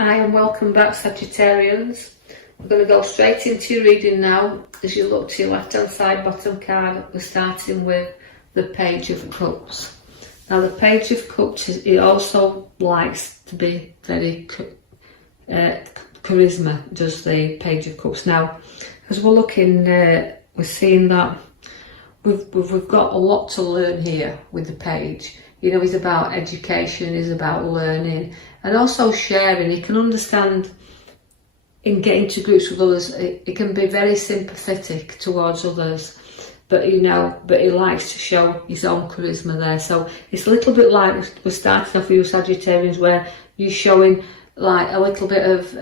Hi and welcome back, Sagittarians. We're going to go straight into your reading now. As you look to your left hand side bottom card, we're starting with the Page of Cups. Now the Page of Cups, it also likes to be very charisma, does the Page of Cups. Now as we're looking, we're seeing that we've got a lot to learn here with the Page. You know, it's about education, it's about learning and also sharing. You can understand in getting to grips with others, it can be very sympathetic towards others, but he likes to show his own charisma there. So it's a little bit like we're starting off with you Sagittarians, where you're showing like a little bit of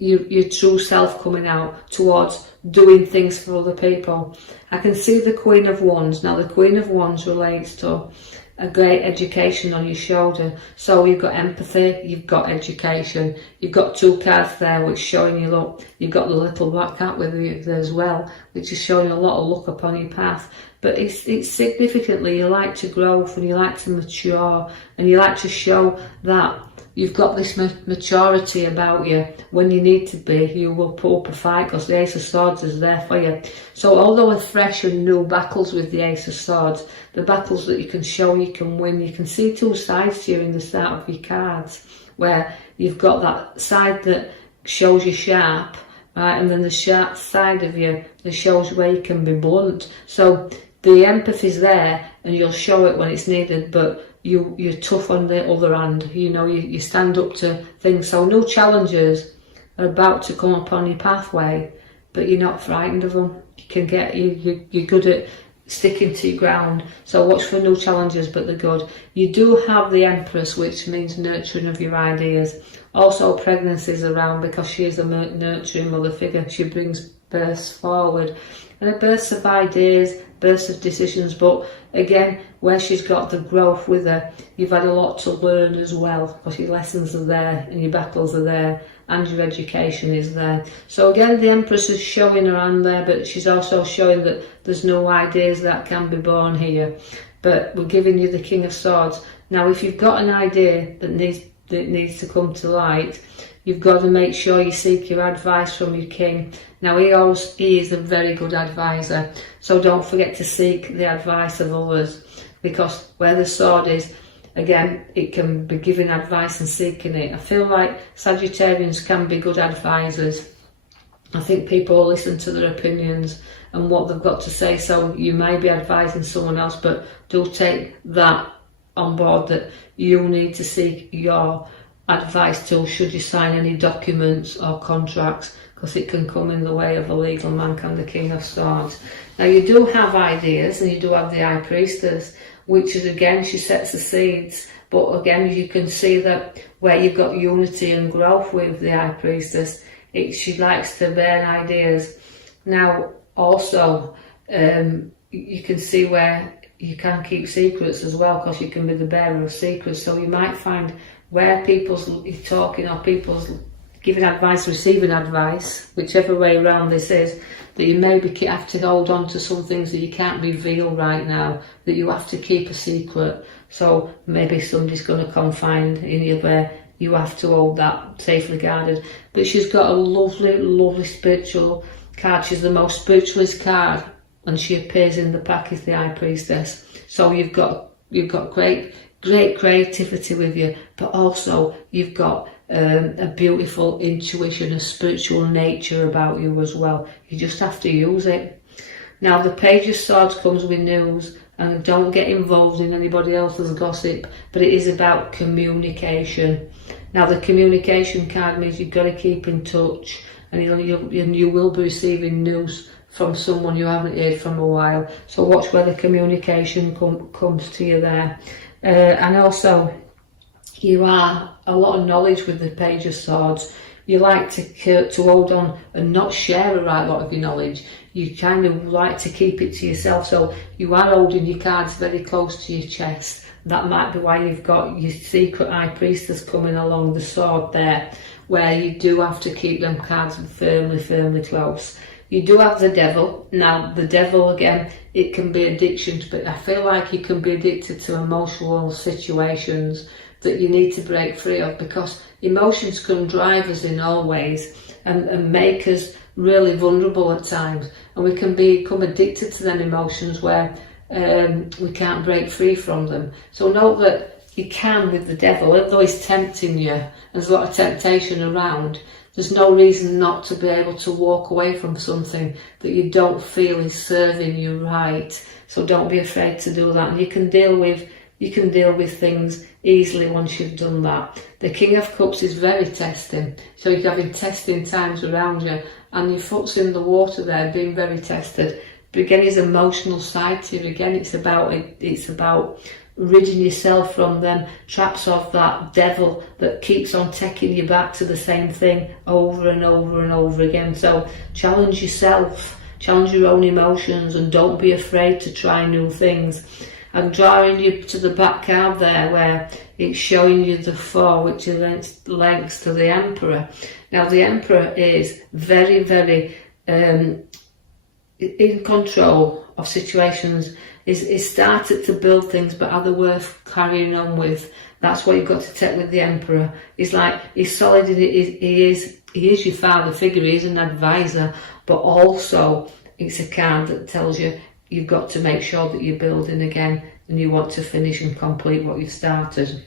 your true self coming out towards doing things for other people. I can see the Queen of Wands. Now the Queen of Wands relates to a great education on your shoulder. So you've got empathy, you've got education, you've got two cards there which showing you look. You've got the little black cat with you there as well, which is showing a lot of luck upon your path. But it's significantly you like to grow and you like to mature and you like to show that you've got this maturity about you. When you need to be, you will put up a fight because the Ace of Swords is there for you. So although a fresh and new battles with the Ace of Swords, the battles that you can show you can win, you can see two sides here in the start of your cards, where you've got that side that shows you sharp, right, and then the sharp side of you that shows where you can be blunt. So the empathy's there and you'll show it when it's needed, but you're tough on the other hand. You know, you stand up to things. So new challenges are about to come upon your pathway, but you're not frightened of them. You can get you're good at sticking to your ground. So watch for new challenges, but they're good. You do have the Empress, which means nurturing of your ideas. Also pregnancies around because she is a nurturing mother figure. She brings births forward and a burst of ideas, bursts of decisions, but again, where she's got the growth with her, you've had a lot to learn as well because your lessons are there and your battles are there and your education is there. So again, the Empress is showing her hand there, but she's also showing that there's no ideas that can be born here. But we're giving you the King of Swords. Now if you've got an idea that needs to come to light, you've got to make sure you seek your advice from your king. Now he is a very good advisor, so don't forget to seek the advice of others, because where the sword is, again, it can be giving advice and seeking it. I feel like Sagittarians can be good advisors. I think people will listen to their opinions and what they've got to say, so you may be advising someone else, but do take that on board that you need to seek your advice to should you sign any documents or contracts, because it can come in the way of a legal man, can the King of Swords. Now you do have ideas and you do have the High Priestess, which is again, she sets the seeds, but again you can see that where you've got unity and growth with the High Priestess, she likes to bear ideas. Now also you can see where you can keep secrets as well, because you can be the bearer of secrets. So you might find where people's talking or people's giving advice, receiving advice, whichever way around this is, that you maybe have to hold on to some things that you can't reveal right now, that you have to keep a secret. So maybe somebody's going to confide in you where you have to hold that safely guarded. But she's got a lovely, lovely spiritual card. She's the most spiritualist card, and she appears in the pack as the High Priestess. So you've got great creativity with you, but also you've got a beautiful intuition, a spiritual nature about you as well. You just have to use it. Now the Page of Swords comes with news, and don't get involved in anybody else's gossip, but it is about communication. Now the communication card means you've got to keep in touch, and you will be receiving news from someone you haven't heard from a while. So watch where the communication comes to you there. And also, you are a lot of knowledge with the Page of Swords. You like to hold on and not share a right lot of your knowledge. You kind of like to keep it to yourself. So you are holding your cards very close to your chest. That might be why you've got your secret High Priestess coming along the sword there, where you do have to keep them cards firmly close. You do have the Devil. Now the Devil, again, it can be addiction, but I feel like you can be addicted to emotional situations that you need to break free of, because emotions can drive us in all ways and make us really vulnerable at times, and we can become addicted to them emotions where we can't break free from them. So note that you can with the devil, although he's tempting you, there's a lot of temptation around, there's no reason not to be able to walk away from something that you don't feel is serving you right. So don't be afraid to do that, and you can deal with things easily once you've done that. The King of Cups is very testing, so you're having testing times around you, and your foot's in the water there, being very tested. But again, his emotional side to you, again, it's about ridding yourself from them traps of that devil that keeps on taking you back to the same thing over and over and over again. So challenge yourself, challenge your own emotions, and don't be afraid to try new things. I'm drawing you to the back card there where it's showing you the 4, which links to the Emperor. Now the Emperor is very, very in control of situations, is started to build things, but are they worth carrying on with? That's what you've got to take with the Emperor. He's solid, he is your father figure, he is an advisor, but also it's a card that tells you you've got to make sure that you're building again and you want to finish and complete what you've started.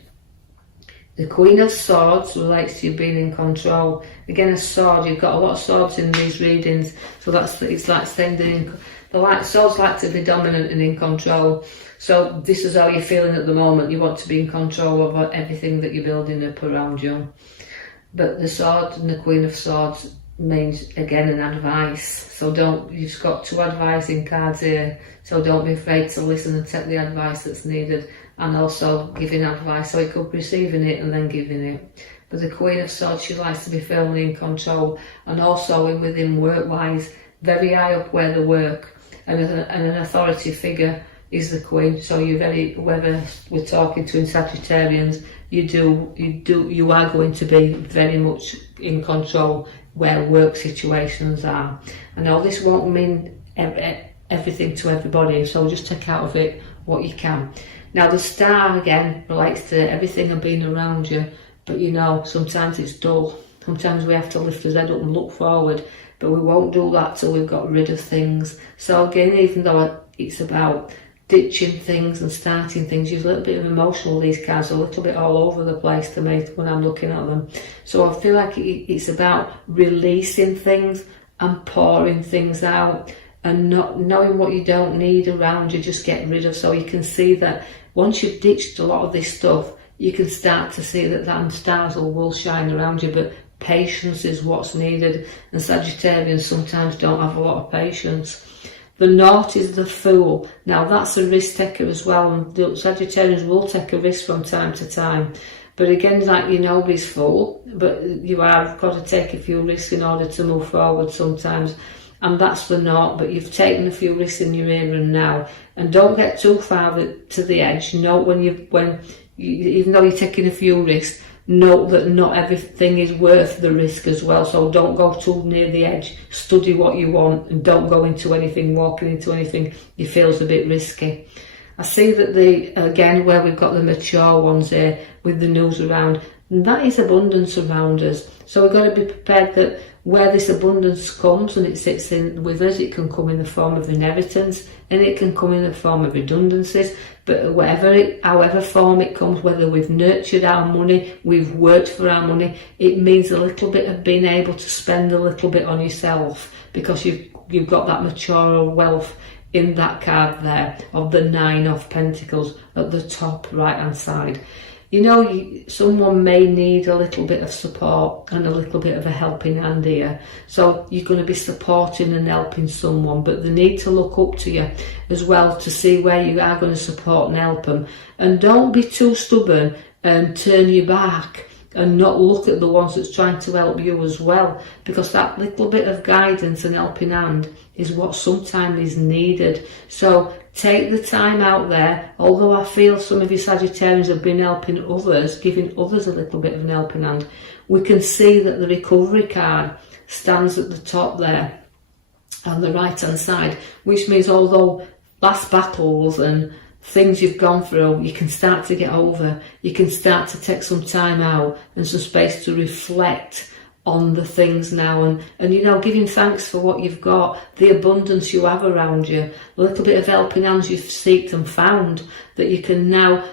The Queen of Swords relates to you being in control. Again, a sword, you've got a lot of swords in these readings, so it's like saying swords like to be dominant and in control. So this is how you're feeling at the moment. You want to be in control of everything that you're building up around you. But the sword and the Queen of Swords means, again, an advice. So you've got 2 advising cards here, so don't be afraid to listen and take the advice that's needed, and also giving advice. So it could be receiving it and then giving it. But the Queen of Swords, she likes to be firmly in control, and also within work-wise, very high up where they work, and an authority figure is the Queen. So whether we're talking to in Sagittarians, you are going to be very much in control where work situations are. I know this won't mean everything to everybody, so just take out of it what you can. Now the Star again relates to everything and being around you, but sometimes it's dull. Sometimes we have to lift his head up and look forward, but we won't do that till we've got rid of things. So again, even though it's about ditching things and starting things, you've a little bit of emotional, these cards are a little bit all over the place to me when I'm looking at them. So I feel like it's about releasing things and pouring things out, and not knowing what you don't need around you, just get rid of. So you can see that once you've ditched a lot of this stuff, you can start to see that stars will shine around you, but patience is what's needed, and Sagittarians sometimes don't have a lot of patience. The North is the Fool. Now that's a risk taker as well, and the Sagittarians will take a risk from time to time. But again, like nobody's fool, but you have got to take a few risks in order to move forward sometimes. And that's the North, but you've taken a few risks in your here and now. And don't get too far to the edge. Note even though you're taking a few risks, note that not everything is worth the risk as well. So don't go too near the edge. Study what you want, and don't go into anything, walking into anything you feel is a bit risky. I see that again where we've got the mature ones here with the news around, and that is abundance around us. So we've got to be prepared that where this abundance comes and it sits in with us, it can come in the form of inheritance, and it can come in the form of redundancies. But however form it comes, whether we've nurtured our money, we've worked for our money, it means a little bit of being able to spend a little bit on yourself, because you've got that mature wealth in that card there of the 9 of Pentacles at the top right hand side. Someone may need a little bit of support and a little bit of a helping hand here. So you're going to be supporting and helping someone, but they need to look up to you as well to see where you are going to support and help them. And don't be too stubborn and turn your back and not look at the ones that's trying to help you as well, because that little bit of guidance and helping hand is what sometimes is needed. So take the time out there. Although I feel some of you Sagittarians have been helping others, giving others a little bit of an helping hand, we can see that the recovery card stands at the top there on the right hand side, which means although last battles and things you've gone through, you can start to get over. You can start to take some time out and some space to reflect on the things now, and you know, giving thanks for what you've got, the abundance you have around you, a little bit of helping hands you've sought and found, that you can now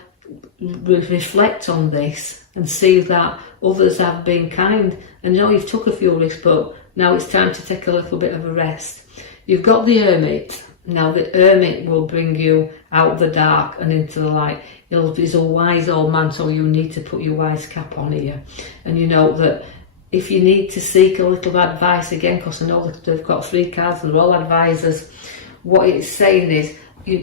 reflect on this and see that others have been kind. And you know, you've took a few risks, but now it's time to take a little bit of a rest. You've got the Hermit. Now the Hermit will bring you out of the dark and into the light. He's a wise old man, so you need to put your wise cap on here. And you know that if you need to seek a little advice again, because I know that they've got 3 cards and they're all advisors, what it's saying is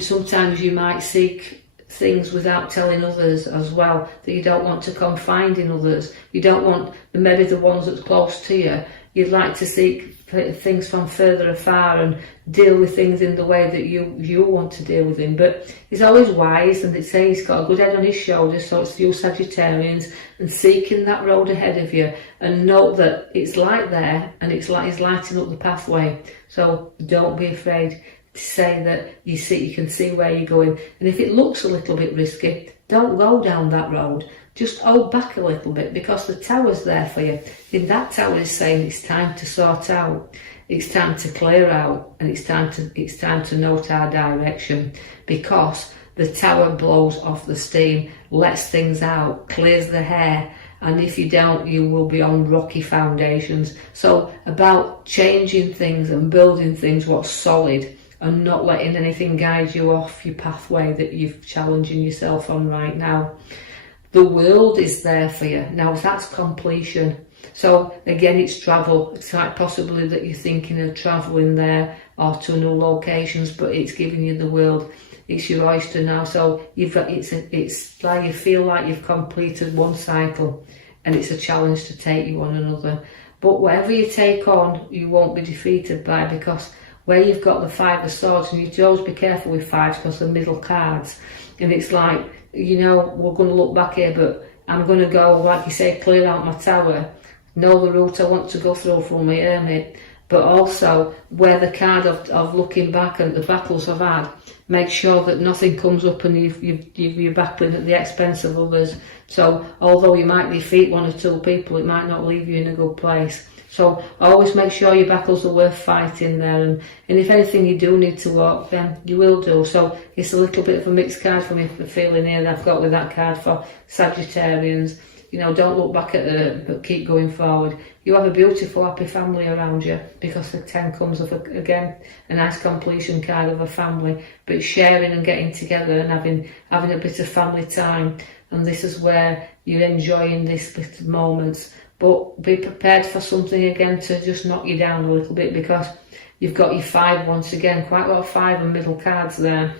sometimes you might seek things without telling others as well, that you don't want to confide in others. You don't want maybe the ones that's close to you. You'd like to seek things from further afar and deal with things in the way that you want to deal with them. But he's always wise, and it's saying he's got a good head on his shoulders, so it's you Sagittarians, and seeking that road ahead of you, and know that it's light there, and it's like he's lighting up the pathway. So don't be afraid to say that you can see where you're going. And if it looks a little bit risky, don't go down that road. Just hold back a little bit, because the tower's there for you. And that tower is saying it's time to sort out, it's time to clear out, and it's time to note our direction, because the tower blows off the steam, lets things out, clears the hair, and if you don't, you will be on rocky foundations. So about changing things and building things what's solid, and not letting anything guide you off your pathway that you're challenging yourself on right now. The world is there for you. Now that's completion. So again, it's travel. It's like possibly that you're thinking of travelling there or to new locations, but it's giving you the world. It's your oyster now. So it's like you feel like you've completed one cycle, and it's a challenge to take you on another. But whatever you take on, you won't be defeated by, because where you've got the 5 of Swords, and you have to always be careful with 5s because they're middle cards, and it's like, you know, we're going to look back here, but I'm going to go, like you say, clear out my tower, know the route I want to go through from my Hermit, but also wear the card of looking back at the battles I've had. Make sure that nothing comes up and you're battling at the expense of others. So although you might defeat 1 or 2 people, it might not leave you in a good place. So always make sure your battles are worth fighting there, and if anything you do need to walk, then you will do. So it's a little bit of a mixed card for me, the feeling here that I've got with that card for Sagittarians. You know, don't look back at it, but keep going forward. You have a beautiful, happy family around you, because the 10 comes up again, a nice completion card of a family, but sharing and getting together and having a bit of family time. And this is where you're enjoying these little moments. But be prepared for something again to just knock you down a little bit, because you've got your 5 once again, quite a lot of 5 and middle cards there,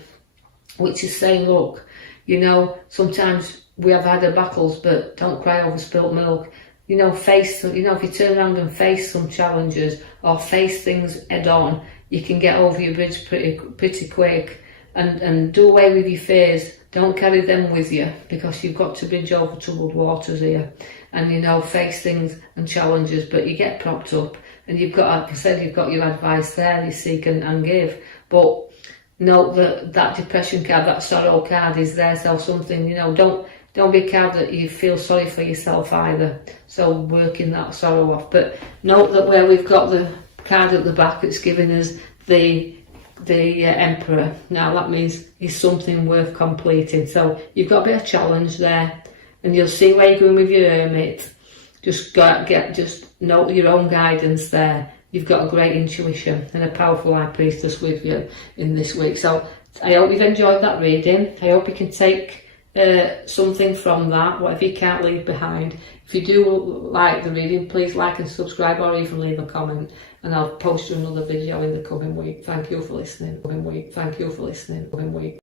which is saying, look, you know, sometimes we have had our battles, but don't cry over spilt milk. You know, face them. You know, if you turn around and face some challenges or face things head on, you can get over your bridge pretty quick, and do away with your fears. Don't carry them with you, because you've got to bridge over troubled waters here, and you know, face things and challenges, but you get propped up, and you've got, like I said, you've got your advice there, you seek and give. But note that depression card, that sorrow card is there, so something, you know, don't be a card that you feel sorry for yourself either. So working that sorrow off. But note that where we've got the card at the back, it's giving us the Emperor. Now that means it's something worth completing. So you've got a bit of challenge there, and you'll see where you're going with your Hermit. Just note your own guidance there. You've got a great intuition and a powerful High Priestess with you in this week. So I hope you've enjoyed that reading. I hope you can take something from that, whatever you can't leave behind. If you do like the reading, please like and subscribe, or even leave a comment, and I'll post you another video in the coming week. Thank you for listening.